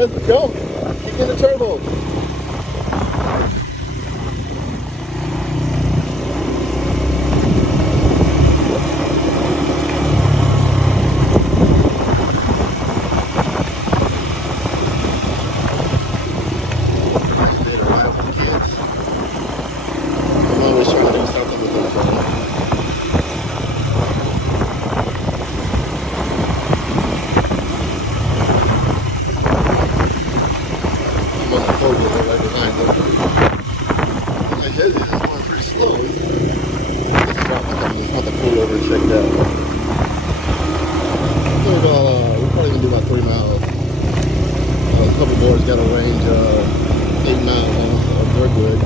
let's go. Kick in the turbo. We're probably gonna do about 3 miles. A couple boys got a range 8 miles on, so they're good.